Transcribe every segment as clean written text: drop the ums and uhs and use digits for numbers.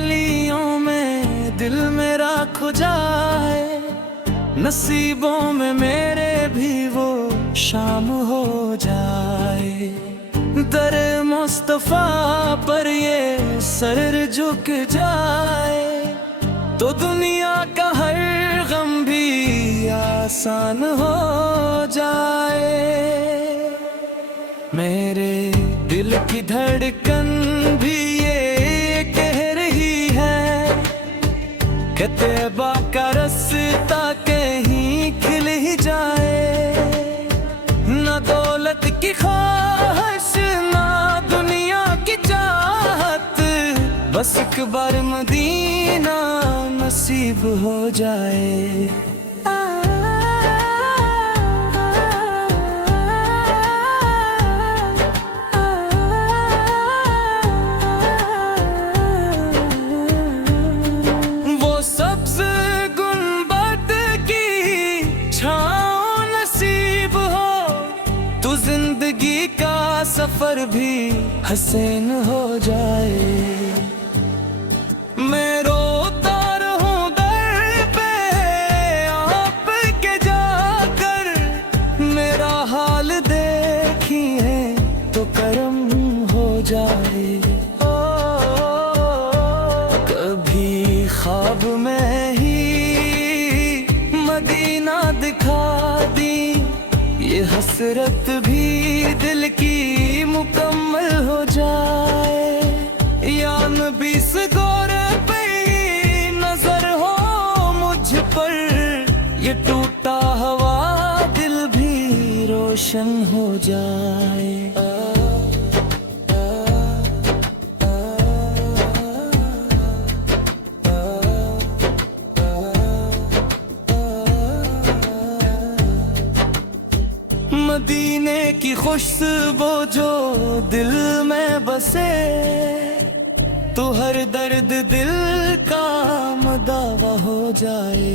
गलियों में दिल मेरा खो जाए, नसीबों में मेरे भी वो शाम हो जाए। दर मुस्तफा पर ये सर झुक जाए तो दुनिया का हर गम भी आसान हो जाए। मेरे दिल की धड़कन भी ये कह रही है कि तैबा का रास्ता कहीं खिल ही जाए। ना दौलत की ख्वाहिश ना दुनिया की चाहत, बस एक बार मदीना नसीब हो जाए। वो सब्ज गुंबद की छाँव नसीब हो तो जिंदगी का सफर भी हसीन हो जाए। मैं रोता रहूं दर पे आपके जाकर, मेरा हाल देखिए तो करम हो जाए। कभी ख्वाब में ही मदीना दिखा दी, ये हसरत भी दिल की मुकम्मल हो जाए। या नबी से गोरे पे नजर हो मुझ पर, ये टूटा हुआ दिल भी रोशन हो जाए। मदीने की खुशबू जो दिल में बसे तो हर दर्द दिल का मदावा हो जाए।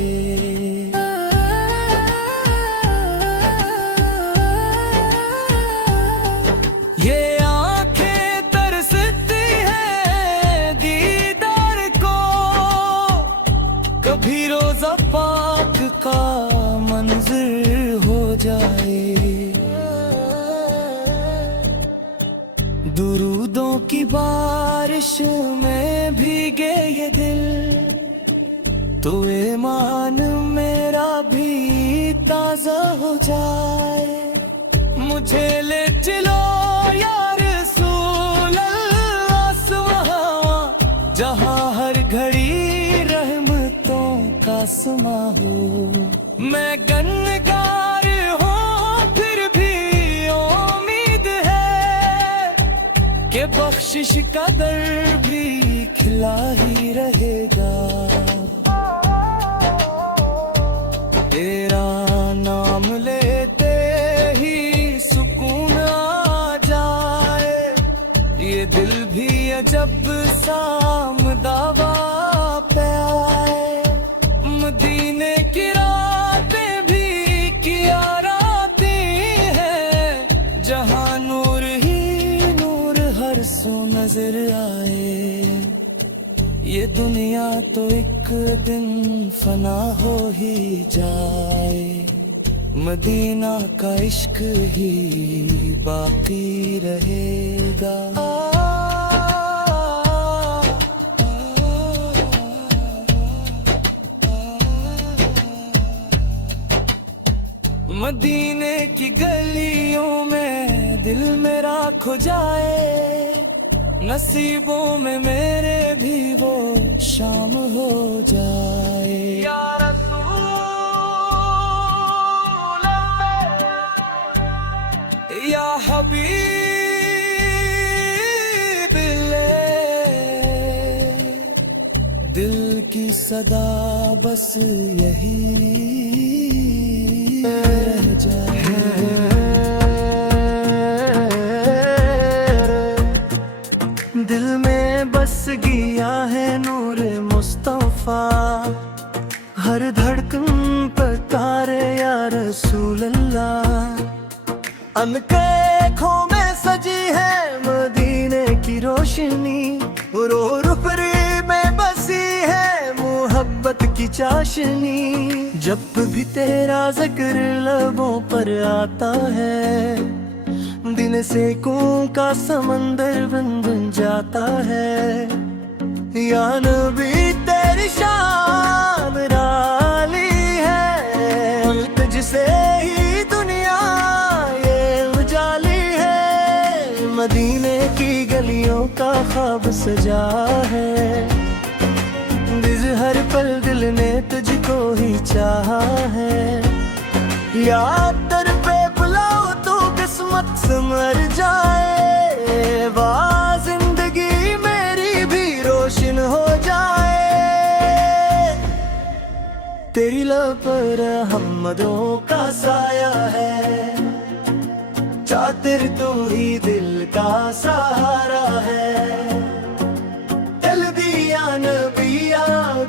ये आंखें तरसती है दीदार को, कभी रोजा पाक का मंजर हो जाए। दुरूदों की बारिश में भीगे ये दिल तो ईमान मेरा भी ताजा हो जाए। मुझे ले चलो या रसूल अल्लाह वहाँ, जहाँ हर घड़ी रहमतों का समा हो। मैं गन्नगार हूँ फिर भी उम्मीद है कि बख्शिश का दर भी खिला ही रहेगा। तेरा नाम लेते ही सुकून आ जाए, ये दिल भी अजब सा दावा पे आए। मदीने की रातें भी किया राती है, जहाँ नूर ही नूर हर सो नजर आए। ये दुनिया तो एक दिन फना हो ही जाए, मदीना का इश्क ही बाकी रहेगा। मदीने की गलियों में दिल मेरा खो जाए, नसीबों में मेरे भी वो शाम हो जाए। या रसूल अल्लाह, या हबीब दिल की सदा बस यही रह जाए। दिल में बस गया है नूर मुस्तफा, हर धड़कन पुकारे या रसूल अल्लाह। अनके आँखों में सजी है मदीने की रोशनी, रो रुपरी में चाशनी, जब भी तेरा जिक्र लबों पर आता है, दिन से कूं का समंदर बन बन जाता है। या नबी तेरी शान राली है, तुझसे ही दुनिया ये उजाली है। मदीने की गलियों का ख्वाब सजा है, हर पल दिल ने तुझको ही चाहा है। याद दर पे बुलाओ तो किस्मत संवर जाए, वाह जिंदगी मेरी भी रोशन हो जाए। तेरी लब पर रहमतों का साया है, चातिर तू ही दिल का सहारा है। दिल दिया नबिया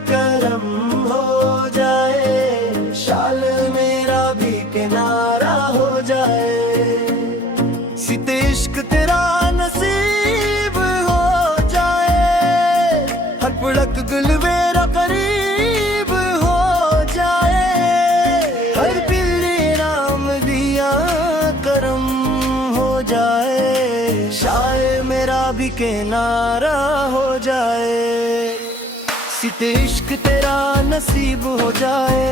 करम हो जाए, शाल मेरा भी किनारा हो जाए। सीते इश्क तेरा नसीब हो जाए, हर पुलक गुल मेरा करीब हो जाए। हर पिल्ली नाम दिया करम हो जाए, शाल मेरा भी किनारा हो जाए। सीते इश्क तेरा नसीब हो जाए,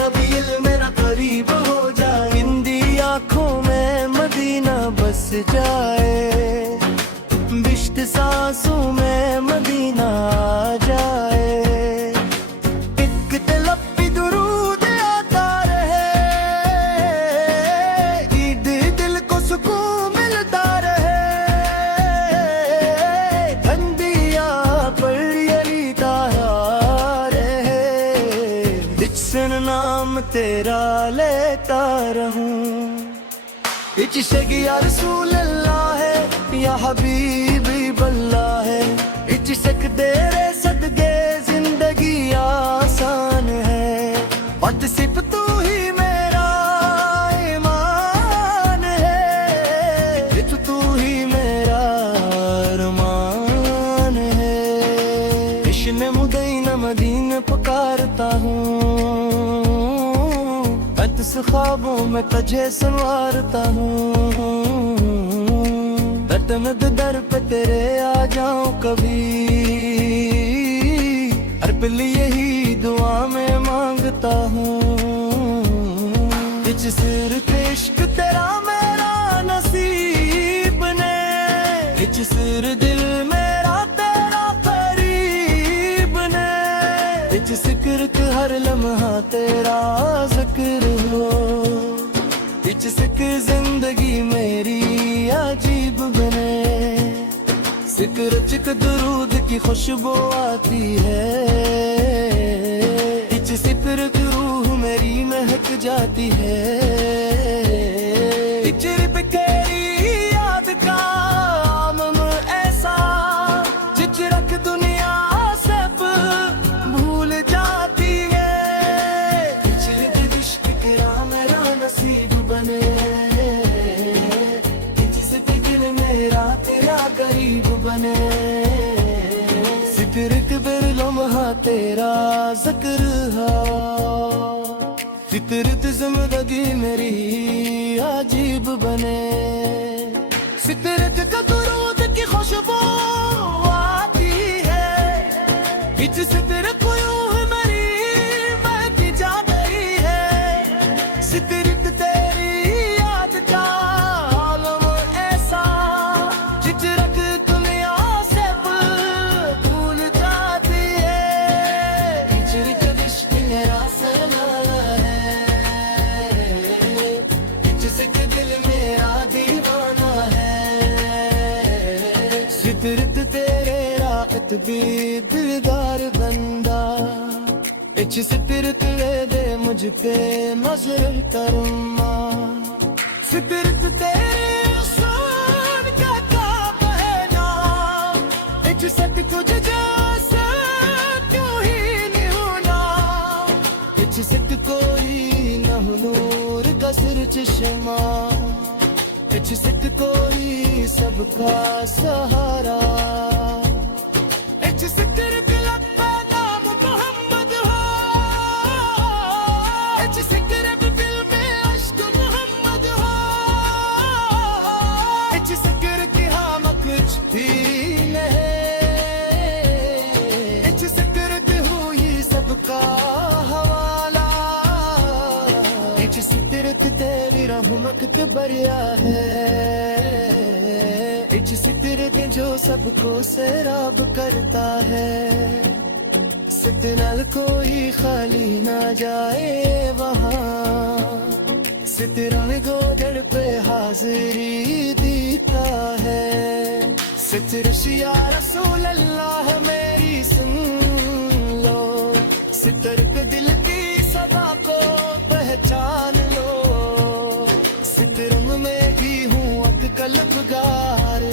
अभी इल्म मेरा करीब हो जाए। हिंदी आँखों में मदीना बस जाए, बिश्त सांसों में मदीना आ जाए। एक तलपी दुरूद आता रहे, ईद दिल को सुकून मिलता रहे। ठंडिया पड़ी अली तारा रहे, जिसन नाम तेरा लेता रहूं। इश्क़ या रसूल अल्लाह है, या हबीबी बल्ला है। इश्क़ तेरे सदके जिंदगी आसान है, बद सिर्फ तू ही मेरा ईमान है। तू ही मेरा अरमान है। इश्क़ मुदीना मदीना पुकारता हूँ, ख्वाबों में तुझे संवारता हूँ। दर्द दर पे तेरे आ जाऊं कभी, हर पल यही दुआ में मांगता हूँ। इस सिर पे इश्क तेरा मेरा नसीब ने, इस सिर दिल मेरा तेरा करीब ने। इस जिक्र के हर लम्हा तेरा जिक्र हो, जिसकी जिंदगी मेरी अजीब बने। सिक्र चिक दुरूद की खुशबू आती है, इच सिक्र की रूह मेरी महक जाती है। इच रिबकेरी याद का आमम ऐसा, जिच रख दुनिया सब भूल जाती है। इच रिब इश्क तेरा मेरा नसीब बने, जिससे दिल मेरा तेरा करीब बने। फिक्र बेर लम्हा तेरा जिक्र है, फितरत जिंदगी मेरी अजीब बने। फितरत का दुरूद की खुशबू आती है, जिससे तेरे यूं मेरी बहती जा गई है। फितरत तेरी याद का आलम ऐसा, जिच रख दुनिया से भूल जाती है। इश्क इश्क मेरा सलाना है, जिसके दिल मेरा दीवाना है। फितरत तेरे राहत भी दिलदार बंदा, इच फितरत दे मुझ पे नजर करमा। फितरत तेरे उसूल का पहना, इच सक तुझ जैसा क्यों ही नहीं होना। इच सक कोई न हो नूर का सिर चश्मा, इच सक कोई सबका सहारा। इच सिक्र नाम मोहम्मद हो, वक्त बरिया है इच सितरे दे जो सबको सैराब करता है सितनल कोई खाली ना जाए वहाँ सितरा गोदड़ पे हाजिरी देता है सितरश या रसूल अल्लाह मेरी सुन लो सितर के दिल की सदा को पहचान लो सितरंग में भी हूँ अग कल्बगार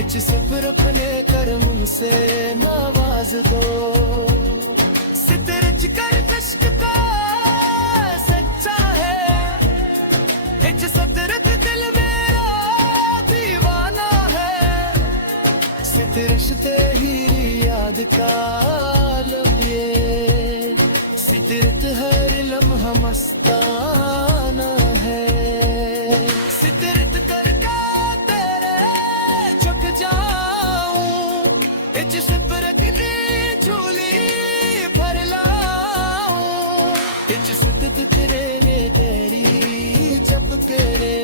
इच सफर अपने कर्म से नवाज दो सितर कर कश्क का सच्चा है इच सतर दिल मेरा दीवाना है सितरशते ही याद का आलम ये सितरत हर लम्हा मस्ताना है सितरत करके तेरे झुक जाऊं इच सितरत की झोली भर लाऊं इच सितरत तेरे ने तेरी जप करे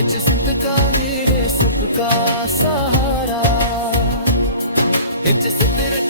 इच संत का मेरे सबका सहारा इच सितरत